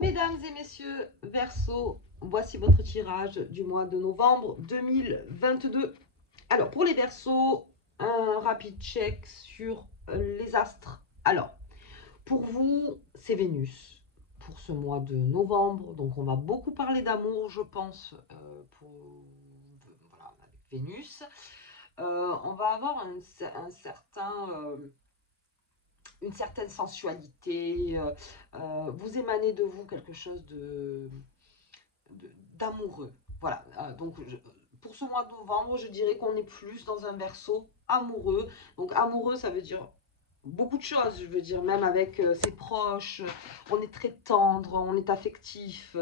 Mesdames et messieurs, Verseau, voici votre tirage du mois de novembre 2022. Alors, pour les Verseaux, un rapide check sur les astres. Alors, pour vous, c'est Vénus pour ce mois de novembre. Donc, on va beaucoup parler d'amour, je pense, voilà, avec Vénus. On va avoir une certaine sensualité. Vous émanez de vous quelque chose d'amoureux. Voilà. Pour ce mois de novembre, je dirais qu'on est plus dans un verso amoureux. Donc amoureux, ça veut dire beaucoup de choses, je veux dire, même avec ses proches, on est très tendre, on est affectif,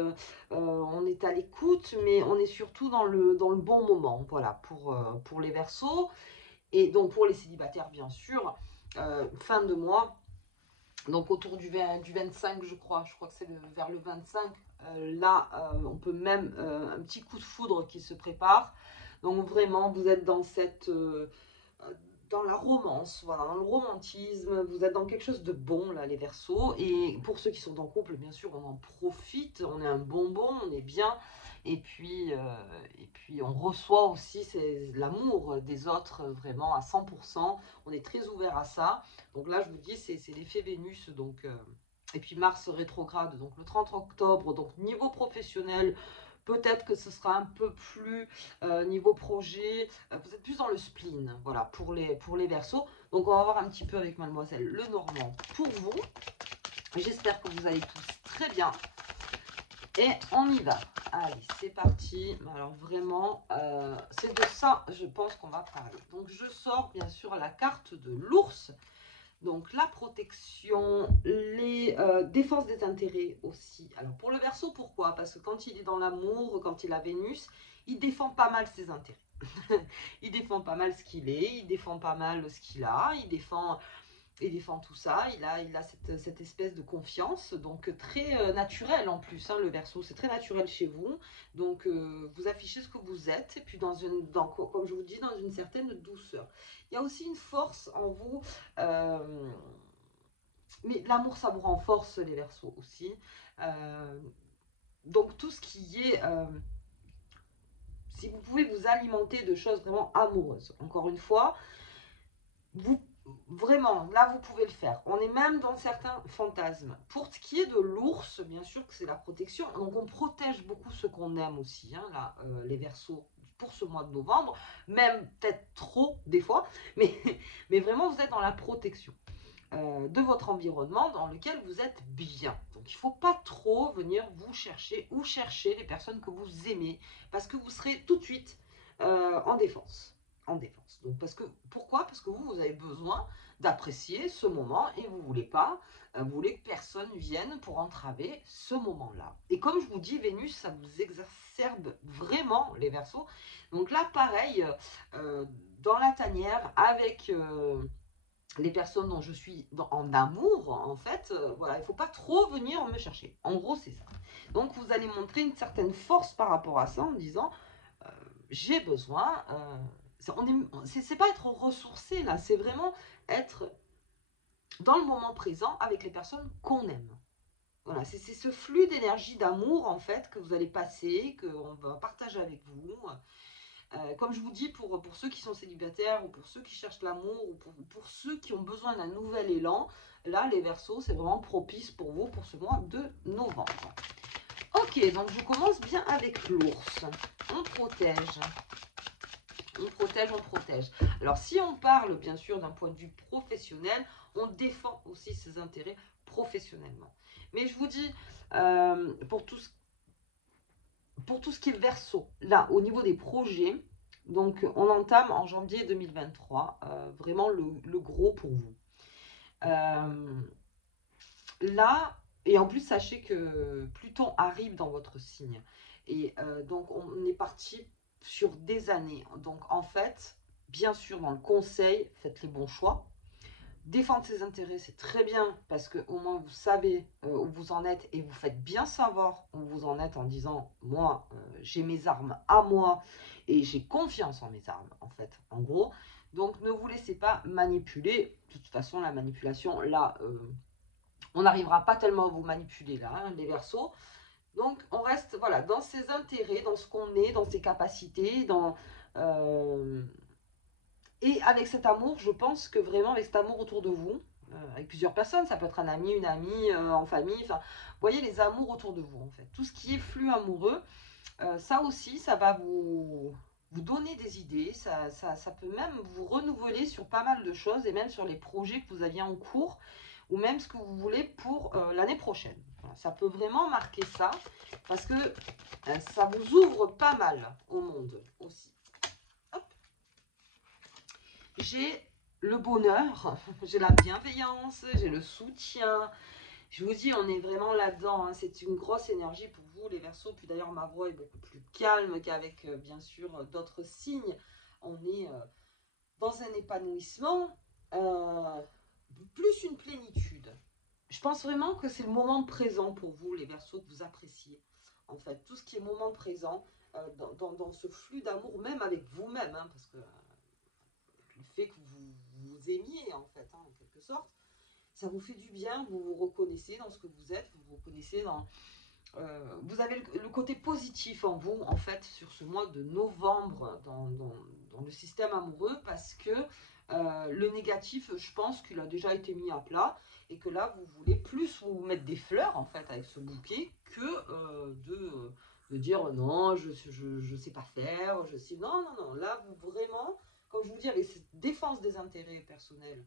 on est à l'écoute, mais on est surtout dans le bon moment, voilà, pour les versos. Et donc pour les célibataires, bien sûr, fin de mois, donc autour du 25, je crois que c'est vers le 25, là, on peut même un petit coup de foudre qui se prépare. Donc vraiment, vous êtes dans la romance, voilà, dans le romantisme, vous êtes dans quelque chose de bon, là, les Verseaux. Et pour ceux qui sont en couple, bien sûr, on en profite, on est un bonbon, on est bien. Et puis on reçoit aussi l'amour des autres vraiment à 100%. On est très ouvert à ça. Donc là, je vous dis, c'est l'effet Vénus. Et puis Mars rétrograde, donc le 30 octobre. Donc niveau professionnel, peut-être que ce sera un peu plus niveau projet, vous êtes plus dans le spleen, voilà, pour les Verseaux. Donc on va voir un petit peu avec Mademoiselle Lenormand pour vous. J'espère que vous allez tous très bien. Et on y va. Allez, c'est parti. Alors vraiment, c'est de ça, je pense qu'on va parler. Donc je sors bien sûr la carte de l'ours. Donc la protection, les défenses des intérêts aussi. Alors pour le Verseau, pourquoi? Parce que quand il est dans l'amour, quand il a Vénus, il défend pas mal ses intérêts. Il défend pas mal ce qu'il est, il défend pas mal ce qu'il a, il défend tout ça, il a cette espèce de confiance, donc très naturel en plus, hein, le Verseau, c'est très naturel chez vous. Donc vous affichez ce que vous êtes, et puis comme je vous dis, dans une certaine douceur. Il y a aussi une force en vous, euh, mais l'amour, ça vous renforce les Verseaux aussi. Euh, donc tout ce qui est... si vous pouvez vous alimenter de choses vraiment amoureuses, encore une fois, vous, vraiment, là, vous pouvez le faire. On est même dans certains fantasmes. Pour ce qui est de l'ours, bien sûr que c'est la protection. Donc, on protège beaucoup ce qu'on aime aussi, hein, là, les Verseaux, pour ce mois de novembre. Même peut-être trop, des fois. Mais, mais vraiment, vous êtes dans la protection de votre environnement dans lequel vous êtes bien. Donc, il ne faut pas trop venir vous chercher ou chercher les personnes que vous aimez. Parce que vous serez tout de suite en défense Donc pourquoi? Parce que vous avez besoin d'apprécier ce moment et vous voulez pas, vous voulez que personne vienne pour entraver ce moment-là. Et comme je vous dis, Vénus, ça vous exacerbe vraiment les Verseaux. Donc là, pareil, dans la tanière, avec les personnes dont je suis en amour, en fait, voilà, il ne faut pas trop venir me chercher. En gros, c'est ça. Donc vous allez montrer une certaine force par rapport à ça en disant euh, j'ai besoin. C'est pas être ressourcé là, c'est vraiment être dans le moment présent avec les personnes qu'on aime. Voilà, c'est ce flux d'énergie, d'amour en fait que vous allez passer, qu'on va partager avec vous. Comme je vous dis, pour ceux qui sont célibataires ou pour ceux qui cherchent l'amour ou pour ceux qui ont besoin d'un nouvel élan, là les Verseaux, c'est vraiment propice pour vous pour ce mois de novembre. Ok, donc je commence bien avec l'ours. On protège. On protège, on protège. Alors, si on parle, bien sûr, d'un point de vue professionnel, on défend aussi ses intérêts professionnellement. Mais je vous dis, pour tout ce qui est Verseau, là, au niveau des projets, donc on entame en janvier 2023, vraiment le gros pour vous. Euh, Là, et en plus, sachez que Pluton arrive dans votre signe. Et donc, on est parti sur des années. Donc, en fait, bien sûr, dans le conseil, faites les bons choix. Défendre ses intérêts, c'est très bien parce qu'au moins vous savez où vous en êtes et vous faites bien savoir où vous en êtes en disant moi, j'ai mes armes à moi et j'ai confiance en mes armes, en fait, en gros. Donc, ne vous laissez pas manipuler. De toute façon, la manipulation, là, On n'arrivera pas tellement à vous manipuler là, hein, les Verseaux. Donc, on reste voilà, dans ses intérêts, dans ce qu'on est, dans ses capacités, et avec cet amour, je pense que vraiment, avec cet amour autour de vous, avec plusieurs personnes, ça peut être un ami, une amie, en famille, enfin, vous voyez les amours autour de vous, en fait. Tout ce qui est flux amoureux, ça aussi, ça va vous donner des idées, ça peut même vous renouveler sur pas mal de choses, et même sur les projets que vous aviez en cours, ou même ce que vous voulez pour l'année prochaine. Voilà, ça peut vraiment marquer ça, parce que ça vous ouvre pas mal au monde aussi. J'ai le bonheur, j'ai la bienveillance, j'ai le soutien. Je vous dis, on est vraiment là-dedans. Hein. C'est une grosse énergie pour vous, les Verseaux. Puis d'ailleurs, ma voix est beaucoup plus calme qu'avec, bien sûr, d'autres signes. On est dans un épanouissement, plus une plénitude. Je pense vraiment que c'est le moment présent pour vous, les Verseaux, que vous appréciez. En fait, tout ce qui est moment présent, dans ce flux d'amour, même avec vous-même, hein, parce que le fait que vous aimiez, en fait, hein, en quelque sorte, ça vous fait du bien, vous vous reconnaissez dans ce que vous êtes, vous vous reconnaissez dans... vous avez le côté positif en vous, en fait, sur ce mois de novembre, dans le système amoureux, parce que le négatif, je pense qu'il a déjà été mis à plat, et que là, vous voulez plus vous mettre des fleurs, en fait, avec ce bouquet, que de dire non, je sais pas faire, je sais... Non, non, non, là, vous vraiment, comme je vous dis, avec cette défense des intérêts personnels,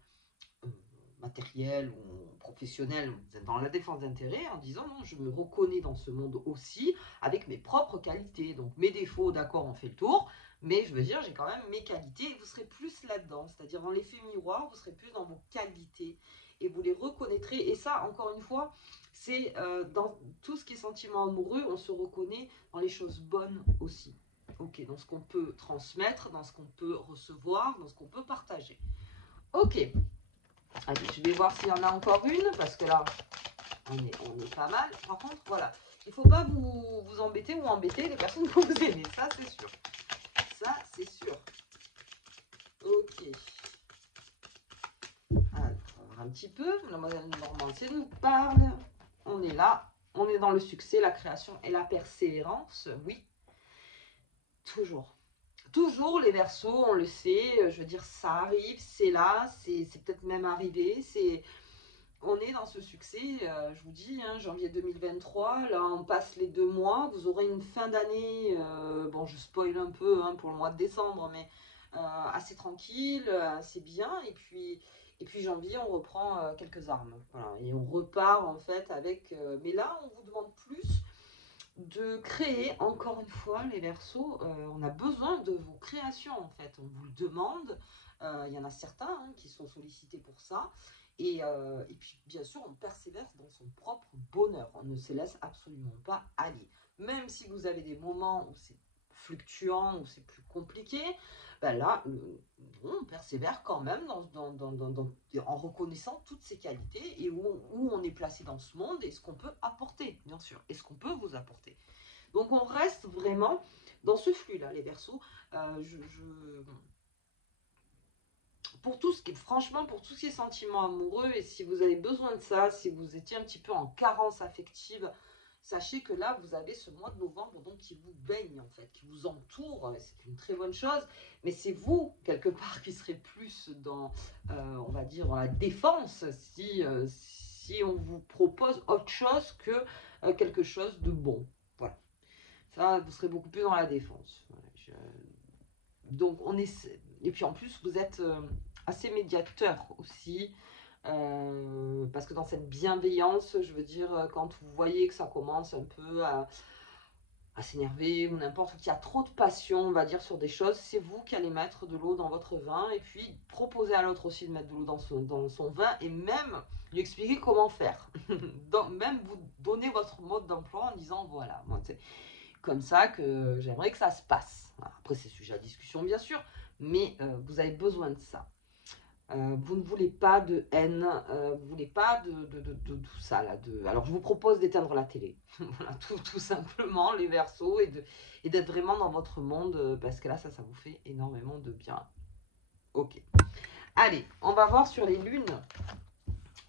matériel ou professionnel, vous êtes dans la défense d'intérêt en disant non, je me reconnais dans ce monde aussi avec mes propres qualités. Donc mes défauts, d'accord, on fait le tour, mais je veux dire, j'ai quand même mes qualités et vous serez plus là-dedans, c'est-à-dire dans l'effet miroir, vous serez plus dans vos qualités et vous les reconnaîtrez. Et ça, encore une fois, c'est dans tout ce qui est sentiment amoureux, on se reconnaît dans les choses bonnes aussi. Ok, dans ce qu'on peut transmettre, dans ce qu'on peut recevoir, dans ce qu'on peut partager. Ok. Allez, je vais voir s'il y en a encore une, parce que là, on est pas mal. Par contre, voilà, il ne faut pas vous embêter ou embêter les personnes que vous aimez, ça c'est sûr. Ça c'est sûr. Ok. Alors, on va voir un petit peu. La modèle Normandie nous parle. On est là. On est dans le succès, la création et la persévérance. Oui. Toujours. Toujours les Verseaux, on le sait. Je veux dire, ça arrive, c'est là. C'est peut-être même arrivé. On est dans ce succès, je vous dis, hein, janvier 2023, là on passe les 2 mois, vous aurez une fin d'année, bon je spoil un peu hein, pour le mois de décembre, mais assez tranquille, assez bien, et puis janvier on reprend quelques armes, voilà, et on repart en fait avec, mais là on vous demande plus de créer, encore une fois les Verseaux, on a besoin de vos créations en fait, on vous le demande, il y en a certains hein, qui sont sollicités pour ça, et puis, bien sûr, on persévère dans son propre bonheur. On ne se laisse absolument pas aller. Même si vous avez des moments où c'est fluctuant, où c'est plus compliqué, ben là, on persévère quand même en reconnaissant toutes ses qualités et où on est placé dans ce monde et ce qu'on peut apporter, bien sûr, et ce qu'on peut vous apporter. Donc, on reste vraiment dans ce flux-là, les Verseaux. Pour tout ce qui est, franchement, pour tout ce qui est sentiments amoureux, et si vous avez besoin de ça, si vous étiez un petit peu en carence affective, sachez que là, vous avez ce mois de novembre donc qui vous baigne en fait, qui vous entoure, c'est une très bonne chose, mais c'est vous, quelque part, qui serez plus dans, on va dire, dans la défense, si on vous propose autre chose que quelque chose de bon. Voilà. Ça, vous serez beaucoup plus dans la défense. Voilà. Donc, on est... Et puis en plus, vous êtes assez médiateur aussi, parce que dans cette bienveillance, je veux dire, quand vous voyez que ça commence un peu à s'énerver ou n'importe, qu'il y a trop de passion, on va dire, sur des choses, c'est vous qui allez mettre de l'eau dans votre vin et puis proposer à l'autre aussi de mettre de l'eau dans son vin et même lui expliquer comment faire. Même vous donner votre mode d'emploi en disant, voilà, moi, c'est comme ça que j'aimerais que ça se passe. Après, c'est sujet à discussion, bien sûr, mais vous avez besoin de ça. Vous ne voulez pas de haine, vous ne voulez pas de tout ça. Là, Alors, je vous propose d'éteindre la télé. Voilà, tout simplement, les Verseaux, et d'être vraiment dans votre monde, parce que là, ça vous fait énormément de bien. Ok. Allez, on va voir sur les lunes,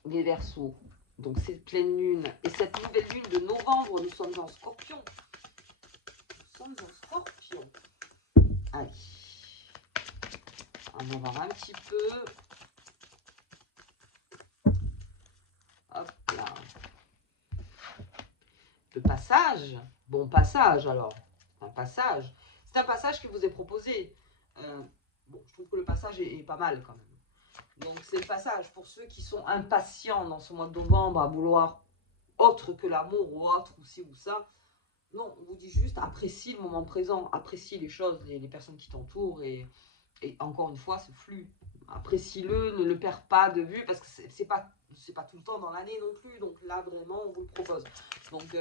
les Verseaux. donc cette pleine lune et cette nouvelle lune de novembre, nous sommes en Scorpion. Nous sommes en Scorpion. Allez, on va voir un petit peu. Hop là. Le passage, bon passage alors, un passage. C'est un passage qui vous est proposé. Bon, je trouve que le passage est pas mal quand même. Donc c'est le passage pour ceux qui sont impatients dans ce mois de novembre à vouloir autre que l'amour ou autre ou ci ou ça. Non, on vous dit juste apprécie le moment présent, apprécie les choses, les personnes qui t'entourent et encore une fois ce flux. Apprécie-le, ne le perds pas de vue parce que c'est pas tout le temps dans l'année non plus. Donc là vraiment on vous le propose. Donc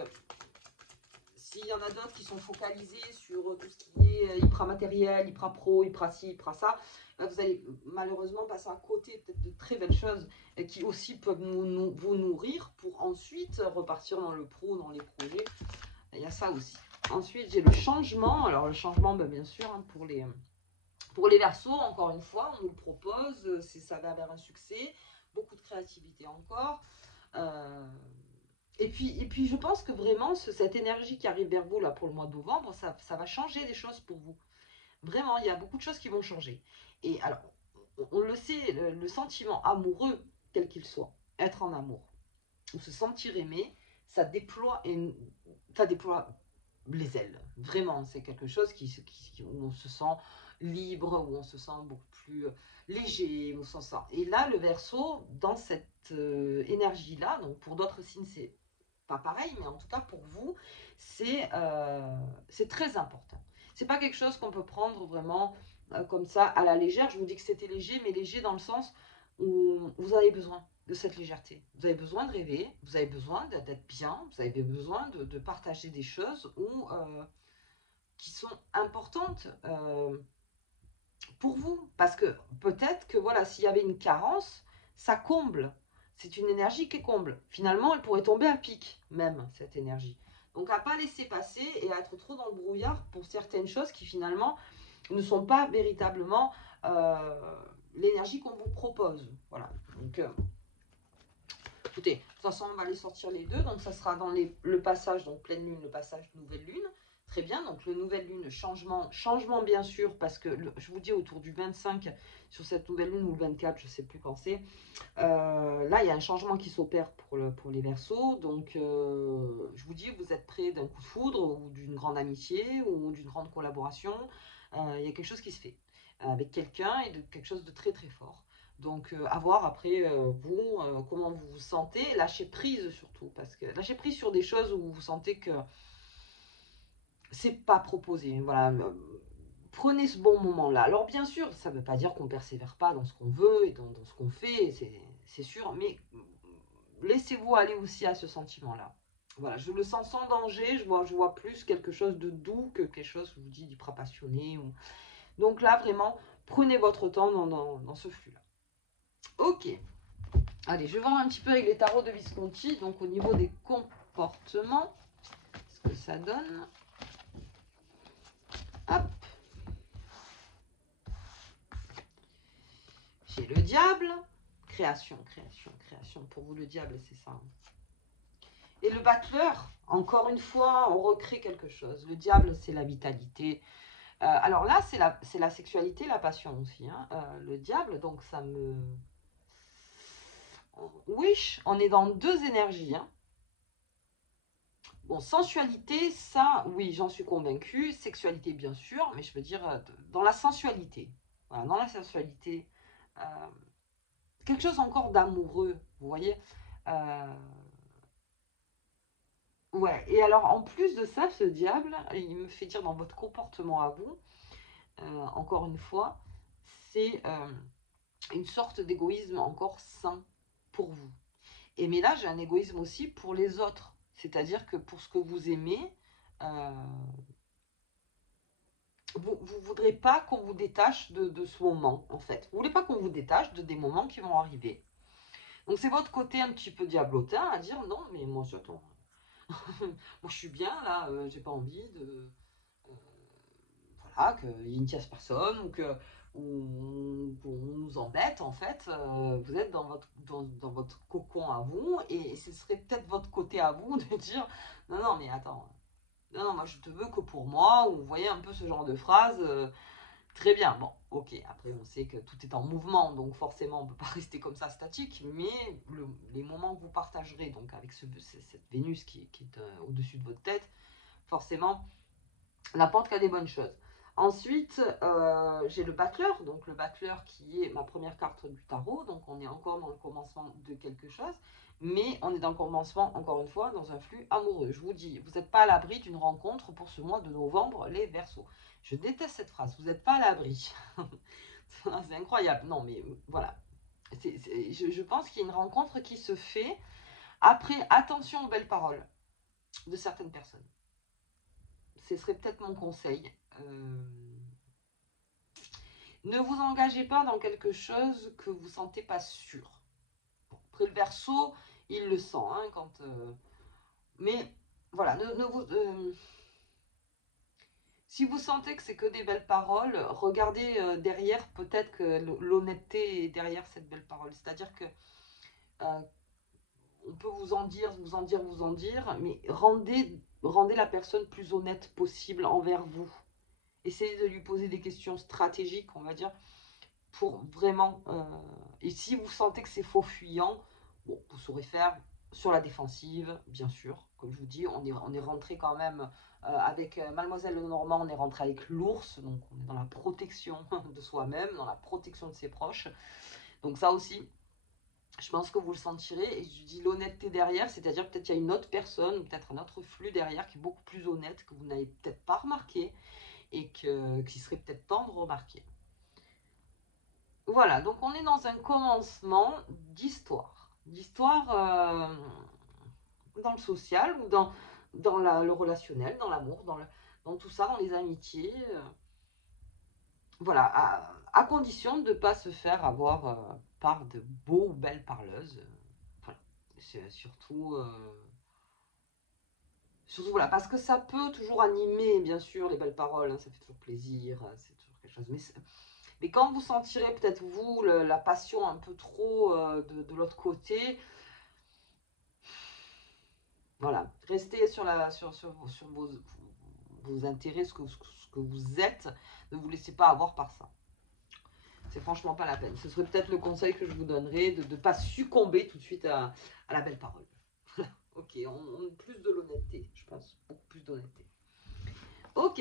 s'il y en a d'autres qui sont focalisés sur tout ce qui est hyper matériel, hyper pro, hyper ci, hyper ça, vous allez malheureusement passer à côté peut-être de très belles choses qui aussi peuvent vous nourrir pour ensuite repartir dans le pro, dans les projets. Il y a ça aussi. Ensuite, j'ai le changement. Alors le changement, ben, bien sûr, hein, pour les Verseaux, encore une fois, on nous le propose, ça va vers un succès, beaucoup de créativité encore. Et puis, je pense que vraiment, cette énergie qui arrive vers vous là pour le mois de novembre, ça va changer des choses pour vous. Vraiment, il y a beaucoup de choses qui vont changer. Et alors, on le sait, le sentiment amoureux, quel qu'il soit, être en amour, ou se sentir aimé, ça déploie les ailes. Vraiment, c'est quelque chose où on se sent libre, où on se sent beaucoup plus léger, où on se sent. Et là, le Verseau, dans cette énergie-là, donc pour d'autres signes, c'est pas pareil, mais en tout cas pour vous, c'est très important. C'est pas quelque chose qu'on peut prendre vraiment comme ça à la légère. Je vous dis que c'était léger, mais léger dans le sens où vous avez besoin de cette légèreté. Vous avez besoin de rêver, vous avez besoin d'être bien, vous avez besoin de partager des choses qui sont importantes pour vous. Parce que peut-être que voilà, s'il y avait une carence, ça comble. C'est une énergie qui comble. Finalement, elle pourrait tomber à pic, même, cette énergie. Donc, à ne pas laisser passer et à être trop dans le brouillard pour certaines choses qui, finalement, ne sont pas véritablement l'énergie qu'on vous propose. Voilà. Donc, écoutez, de toute façon, on va aller sortir les deux. Donc, ça sera dans le passage, donc pleine lune, le passage nouvelle lune. Très bien, donc le nouvelle lune, changement bien sûr, parce que je vous dis autour du 25 sur cette nouvelle lune ou le 24, je ne sais plus quand c'est. Là, il y a un changement qui s'opère pour les Verseaux. Donc, je vous dis, vous êtes près d'un coup de foudre ou d'une grande amitié ou d'une grande collaboration. Il y a quelque chose qui se fait avec quelqu'un et de quelque chose de très très fort. Donc, à voir après, vous, comment vous vous sentez. Lâchez prise surtout, parce que lâchez prise sur des choses où vous sentez que c'est pas proposé. Voilà. Prenez ce bon moment-là. Alors, bien sûr, ça ne veut pas dire qu'on ne persévère pas dans ce qu'on veut et dans ce qu'on fait, c'est sûr, mais laissez-vous aller aussi à ce sentiment-là. Voilà, je le sens sans danger, je vois plus quelque chose de doux que quelque chose, je vous dis, d'hyper passionné. Donc là, vraiment, prenez votre temps dans ce flux-là. Ok. Allez, je vais voir un petit peu avec les tarots de Visconti, donc au niveau des comportements, ce que ça donne. Hop. J'ai le diable. Création. Pour vous, le diable, c'est ça. Et le battleur, encore une fois, on recrée quelque chose. Le diable, c'est la vitalité. Alors là, c'est la sexualité, la passion aussi. Hein. Le diable, donc ça me... Oui, on est dans deux énergies. Hein. Bon, sensualité, ça, oui, j'en suis convaincue. Sexualité, bien sûr, mais je veux dire, dans la sensualité. Voilà, dans la sensualité. Quelque chose encore d'amoureux, vous voyez. Ouais, et alors en plus de ça, ce diable, il me fait dire dans votre comportement à vous, encore une fois, c'est une sorte d'égoïsme encore sain pour vous. Et mais là, j'ai un égoïsme aussi pour les autres. C'est-à-dire que pour ce que vous aimez, vous ne voudrez pas qu'on vous détache de ce moment, en fait. Vous ne voulez pas qu'on vous détache des moments qui vont arriver. Donc c'est votre côté un petit peu diablotin à dire non, mais moi j'attends. Moi je suis bien là, j'ai pas envie de. Voilà, qu'il y ait une tierce personne ou que où on nous embête en fait. Vous êtes dans votre cocon à vous et ce serait peut-être votre côté à vous de dire non, non, mais attends, non, non, moi je te veux que pour moi, ou vous voyez un peu ce genre de phrase. Très bien, bon, ok, après on sait que tout est en mouvement, donc forcément on ne peut pas rester comme ça statique, mais les moments que vous partagerez, donc avec cette Vénus qui est au-dessus de votre tête, forcément, n'apporte qu'à des bonnes choses. Ensuite, j'ai le battleur, donc le battleur qui est ma première carte du tarot, donc on est encore dans le commencement de quelque chose, mais on est dans le commencement, encore une fois, dans un flux amoureux. Je vous dis, vous n'êtes pas à l'abri d'une rencontre pour ce mois de novembre, les Verseaux. Je déteste cette phrase, vous n'êtes pas à l'abri. C'est incroyable, non mais voilà. Je pense qu'il y a une rencontre qui se fait. Après, attention aux belles paroles de certaines personnes. Ce serait peut-être mon conseil. Ne vous engagez pas dans quelque chose que vous ne sentez pas sûr. Bon, après le Verseau, il le sent. Hein, mais voilà, si vous sentez que c'est que des belles paroles, regardez derrière, peut-être que l'honnêteté est derrière cette belle parole. C'est-à-dire que on peut vous en dire, mais rendez la personne plus honnête possible envers vous. Essayez de lui poser des questions stratégiques, on va dire, pour vraiment... et si vous sentez que c'est faux fuyant, bon, vous saurez faire sur la défensive, bien sûr. Comme je vous dis, on est rentré quand même avec Mademoiselle Lenormand, on est rentré avec l'ours, donc on est dans la protection de soi-même, dans la protection de ses proches. Donc ça aussi, je pense que vous le sentirez. Et je dis l'honnêteté derrière, c'est-à-dire peut-être qu'il y a une autre personne, ou peut-être un autre flux derrière qui est beaucoup plus honnête, que vous n'avez peut-être pas remarqué, et qui serait peut-être temps de remarquer. Voilà, donc on est dans un commencement d'histoire. D'histoire dans le social ou dans le relationnel, dans l'amour, dans tout ça, dans les amitiés. Voilà, à condition de ne pas se faire avoir par de beaux ou belles parleuses. Voilà, c'est surtout... surtout voilà, parce que ça peut toujours animer, bien sûr, les belles paroles, hein, ça fait toujours plaisir, c'est toujours quelque chose. Mais quand vous sentirez peut-être vous la passion un peu trop de l'autre côté, voilà, restez sur vos intérêts, ce que vous êtes, ne vous laissez pas avoir par ça. C'est franchement pas la peine. Ce serait peut-être le conseil que je vous donnerais de ne pas succomber tout de suite à la belle parole. Ok, on a plus de l'honnêteté, je pense, beaucoup plus d'honnêteté. Ok.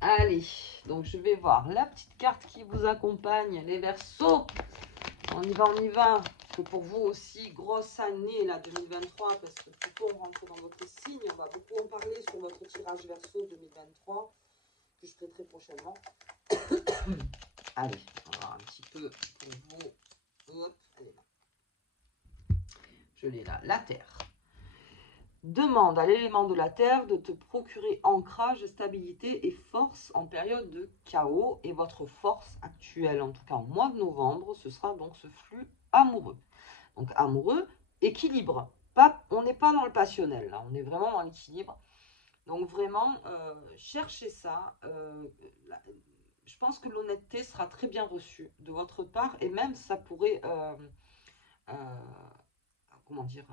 Allez, donc je vais voir la petite carte qui vous accompagne, les Verseaux. On y va, on y va. Parce que pour vous aussi, grosse année là 2023, parce que plutôt on rentre dans votre signe, on va beaucoup en parler sur votre tirage Verseau 2023, que je ferai très prochainement. Allez, on va voir un petit peu pour vous. Hop, elle est là. Je l'ai là, la Terre. Demande à l'élément de la Terre de te procurer ancrage, stabilité et force en période de chaos. Et votre force actuelle, en tout cas en mois de novembre, ce sera donc ce flux amoureux. Donc amoureux, équilibre. On n'est pas dans le passionnel, là, on est vraiment dans l'équilibre. Donc vraiment, cherchez ça. Je pense que l'honnêteté sera très bien reçue de votre part. Et même ça pourrait, comment dire...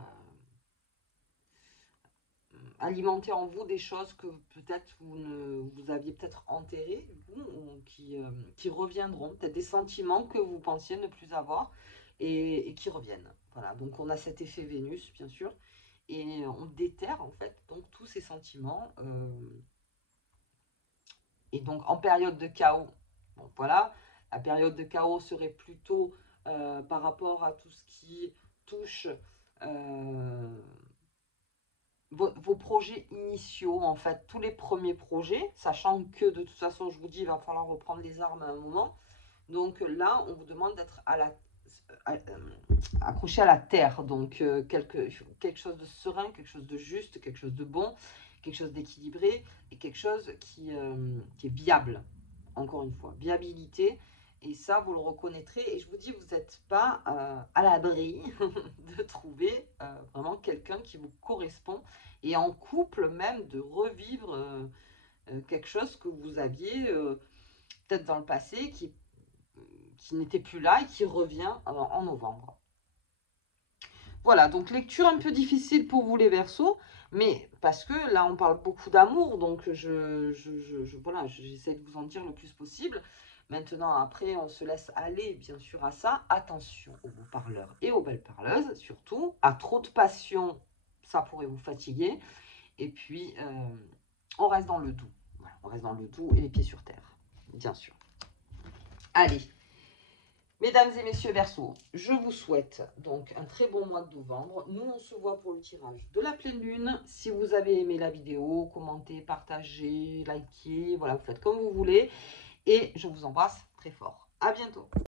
alimenter en vous des choses que peut-être vous aviez peut-être enterrées, ou qui reviendront, peut-être des sentiments que vous pensiez ne plus avoir et qui reviennent. Voilà, donc on a cet effet Vénus, bien sûr, et on déterre en fait donc tous ces sentiments. Et donc en période de chaos, bon voilà, la période de chaos serait plutôt par rapport à tout ce qui touche vos projets initiaux, en fait, tous les premiers projets, sachant que de toute façon, je vous dis, il va falloir reprendre les armes à un moment. Donc là, on vous demande d'être accroché à la terre, donc quelque chose de serein, quelque chose de juste, quelque chose de bon, quelque chose d'équilibré et quelque chose qui est viable, encore une fois, viabilité. Et ça, vous le reconnaîtrez. Et je vous dis, vous n'êtes pas à l'abri de trouver vraiment quelqu'un qui vous correspond. Et en couple même, de revivre quelque chose que vous aviez peut-être dans le passé, qui n'était plus là et qui revient en novembre. Voilà, donc lecture un peu difficile pour vous les Verseaux, mais parce que là on parle beaucoup d'amour, donc voilà, j'essaie de vous en dire le plus possible. Maintenant, après, on se laisse aller, bien sûr, à ça. Attention aux beaux parleurs et aux belles parleuses, surtout. À trop de passion, ça pourrait vous fatiguer. Et puis, on reste dans le doux. Voilà, on reste dans le doux et les pieds sur terre, bien sûr. Allez, mesdames et messieurs Verseaux, je vous souhaite donc un très bon mois de novembre. Nous, on se voit pour le tirage de la pleine lune. Si vous avez aimé la vidéo, commentez, partagez, likez, voilà, vous faites comme vous voulez. Et je vous embrasse très fort. À bientôt.